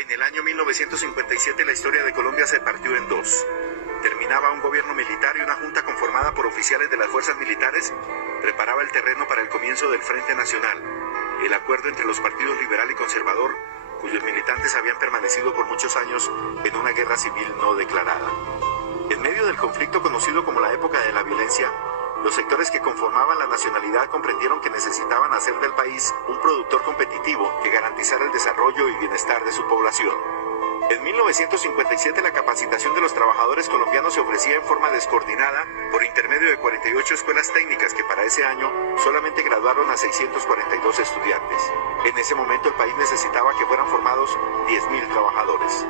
En el año 1957 la historia de Colombia se partió en dos. Terminaba un gobierno militar y una junta conformada por oficiales de las fuerzas militares preparaba el terreno para el comienzo del Frente Nacional, el acuerdo entre los partidos liberal y conservador, cuyos militantes habían permanecido por muchos años en una guerra civil no declarada. En medio del conflicto conocido como la época de la violencia, los sectores que conformaban la nacionalidad comprendieron que necesitaban hacer del país un productor competitivo que garantizara el desarrollo y bienestar de su población. En 1957 la capacitación de los trabajadores colombianos se ofrecía en forma descoordinada por intermedio de 48 escuelas técnicas que para ese año solamente graduaron a 642 estudiantes. En ese momento el país necesitaba que fueran formados 10.000 trabajadores.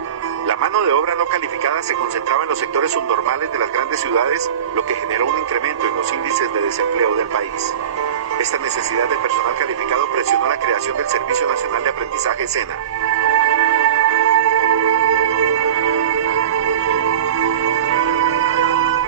La mano de obra no calificada se concentraba en los sectores subnormales de las grandes ciudades, lo que generó un incremento en los índices de desempleo del país. Esta necesidad de personal calificado presionó la creación del Servicio Nacional de Aprendizaje SENA.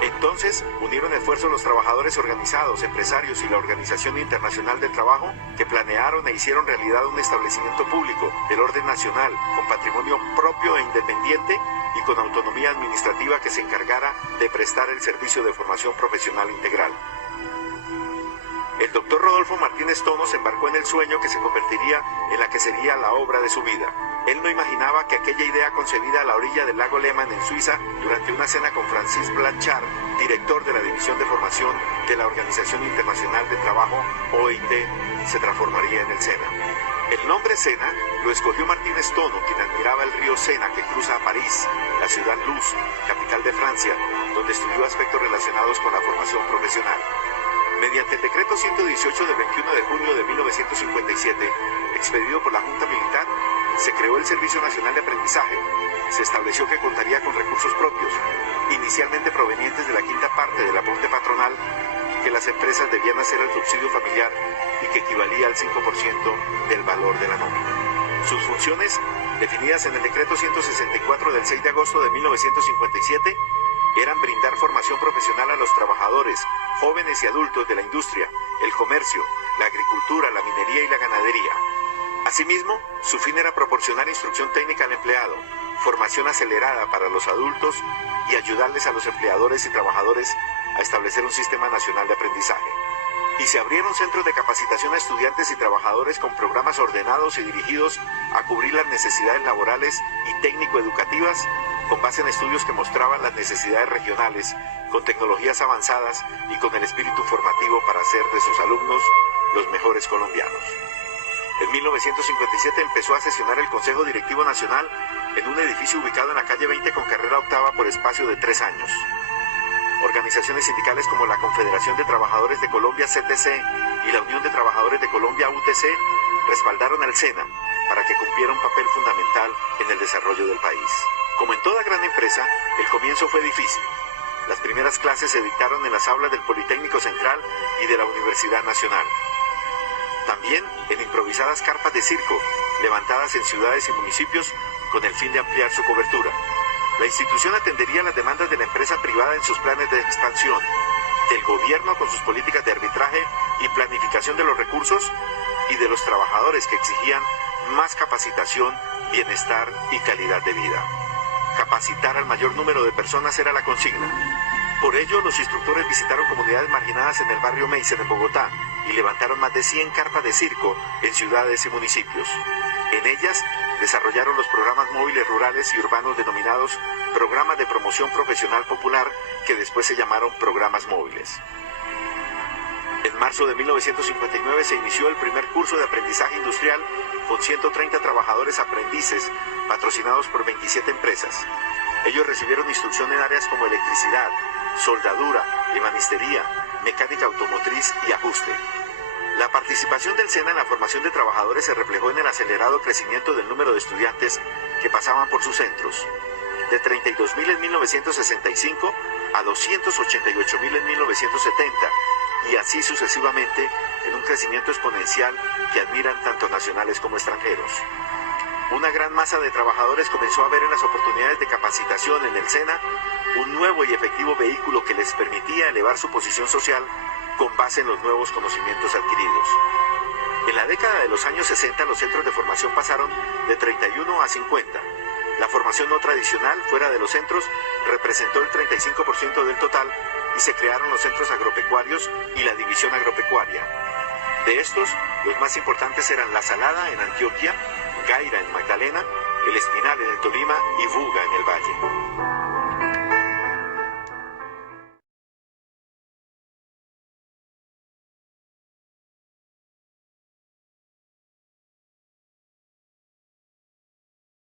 Entonces, unieron esfuerzos los trabajadores organizados, empresarios y la Organización Internacional del Trabajo, que planearon e hicieron realidad un establecimiento público del orden nacional, con patrimonio propio e independiente y con autonomía administrativa que se encargara de prestar el servicio de formación profesional integral. El doctor Rodolfo Martínez Tono se embarcó en el sueño que se convertiría en la que sería la obra de su vida. Él no imaginaba que aquella idea concebida a la orilla del lago Lehmann en Suiza, durante una cena con Francis Blanchard, director de la División de Formación de la Organización Internacional del Trabajo, OIT, se transformaría en el SENA. El nombre SENA lo escogió Martínez Tono, quien admiraba el río Sena que cruza a París, la ciudad Luz, capital de Francia, donde estudió aspectos relacionados con la formación profesional. Mediante el decreto 118 del 21 de junio de 1957, expedido por la Junta Militar, se creó el Servicio Nacional de Aprendizaje. Se estableció que contaría con recursos propios, inicialmente provenientes de la quinta parte del aporte patronal, que las empresas debían hacer al subsidio familiar y que equivalía al 5% del valor de la nómina. Sus funciones, definidas en el decreto 164 del 6 de agosto de 1957, eran brindar formación profesional a los trabajadores, jóvenes y adultos de la industria, el comercio, la agricultura, la minería y la ganadería. Asimismo, su fin era proporcionar instrucción técnica al empleado, formación acelerada para los adultos y ayudarles a los empleadores y trabajadores a establecer un sistema nacional de aprendizaje. Y se abrieron centros de capacitación a estudiantes y trabajadores con programas ordenados y dirigidos a cubrir las necesidades laborales y técnico-educativas con base en estudios que mostraban las necesidades regionales, con tecnologías avanzadas y con el espíritu formativo para hacer de sus alumnos los mejores colombianos. En 1957 empezó a sesionar el Consejo Directivo Nacional en un edificio ubicado en la calle 20 con carrera octava por espacio de 3 años. Organizaciones sindicales como la Confederación de Trabajadores de Colombia, CTC, y la Unión de Trabajadores de Colombia, UTC, respaldaron al SENA para que cumpliera un papel fundamental en el desarrollo del país. Como en toda gran empresa, el comienzo fue difícil. Las primeras clases se dictaron en las aulas del Politécnico Central y de la Universidad Nacional. También en improvisadas carpas de circo, levantadas en ciudades y municipios con el fin de ampliar su cobertura. La institución atendería las demandas de la empresa privada en sus planes de expansión, del gobierno con sus políticas de arbitraje y planificación de los recursos, y de los trabajadores que exigían más capacitación, bienestar y calidad de vida. Capacitar al mayor número de personas era la consigna. Por ello, los instructores visitaron comunidades marginadas en el barrio Meissen en Bogotá y levantaron más de 100 carpas de circo en ciudades y municipios. En ellas, desarrollaron los programas móviles rurales y urbanos denominados Programas de Promoción Profesional Popular, que después se llamaron Programas Móviles. En marzo de 1959 se inició el primer curso de aprendizaje industrial con 130 trabajadores aprendices, patrocinados por 27 empresas. Ellos recibieron instrucción en áreas como electricidad, soldadura, ebanistería, mecánica automotriz y ajuste. La participación del SENA en la formación de trabajadores se reflejó en el acelerado crecimiento del número de estudiantes que pasaban por sus centros, de 32.000 en 1965 a 288.000 en 1970, y así sucesivamente en un crecimiento exponencial que admiran tanto nacionales como extranjeros. Una gran masa de trabajadores comenzó a ver en las oportunidades de capacitación en el SENA un nuevo y efectivo vehículo que les permitía elevar su posición social con base en los nuevos conocimientos adquiridos. En la década de los años 60 los centros de formación pasaron de 31 a 50. La formación no tradicional, fuera de los centros, representó el 35% del total y se crearon los centros agropecuarios y la división agropecuaria. De estos, los más importantes eran La Salada en Antioquia, Gaira en Magdalena, El Espinal en el Tolima y Buga en el Valle.